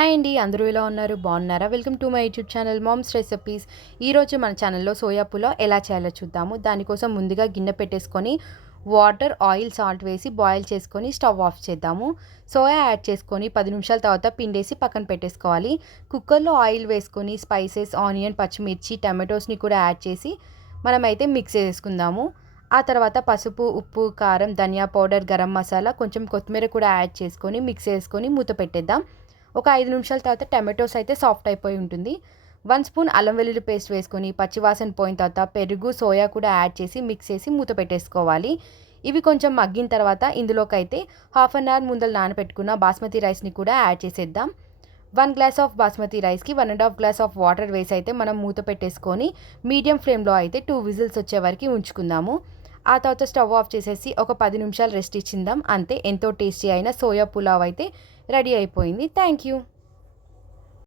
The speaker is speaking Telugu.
హాయ్ అండి, అందరూ ఎలా ఉన్నారు? బాగున్నారా? Welcome to my YouTube channel moms recipes. ఈరోజు మన ఛానల్లో సోయా పులావ్ ఎలా చేయాలో చూద్దాము. దానికోసం ముందుగా గిన్నె పెట్టేసుకొని వాటర్, ఆయిల్, సాల్ట్ వేసి బాయిల్ చేసుకొని స్టవ్ ఆఫ్ చేద్దాము. సోయా యాడ్ చేసుకొని 10 నిమిషాల తర్వాత పిండేసి పక్కన పెట్టేసుకోవాలి. కుక్కర్లో ఆయిల్ వేసుకొని స్పైసెస్, ఆనియన్, పచ్చిమిర్చి, టమాటోస్ని కూడా యాడ్ చేసి మనమైతే మిక్స్ చేసుకుందాము. ఆ తర్వాత పసుపు, ఉప్పు, కారం, ధనియా పౌడర్, గరం మసాలా, కొంచెం కొత్తిమీర కూడా యాడ్ చేసుకొని మిక్స్ చేసుకొని మూత పెట్టేద్దాం. ఒక 5 నిమిషాల తర్వాత టమాటోస్ అయితే సాఫ్ట్ అయిపోయి ఉంటుంది. 1 స్పూన్ అల్లం వెల్లుల్లి పేస్ట్ వేసుకొని పచ్చివాసన పోయిన తర్వాత పెరుగు, సోయా కూడా యాడ్ చేసి మిక్స్ చేసి మూత పెట్టేసుకోవాలి. ఇవి కొంచెం మగ్గిన తర్వాత ఇందులోకి అయితే హాఫ్ అన్ అవర్ ముందర నానబెట్టుకున్న బాస్మతి రైస్ని కూడా యాడ్ చేసేద్దాం. 1 గ్లాస్ ఆఫ్ బాస్మతి రైస్కి 1.5 గ్లాస్ ఆఫ్ వాటర్ వేసి అయితే మనం మూత పెట్టేసుకొని మీడియం ఫ్లేమ్లో అయితే 2 విజిల్స్ వచ్చే వరకు ఉంచుకుందాము. ఆ తర్వాత స్టవ్ ఆఫ్ చేసేసి ఒక 10 నిమిషాలు రెస్ట్ ఇచ్చిందాం. అంతే, ఎంతో టేస్టీ అయిన సోయా పులావ్ అయితే రెడీ అయిపోయింది. Thank you.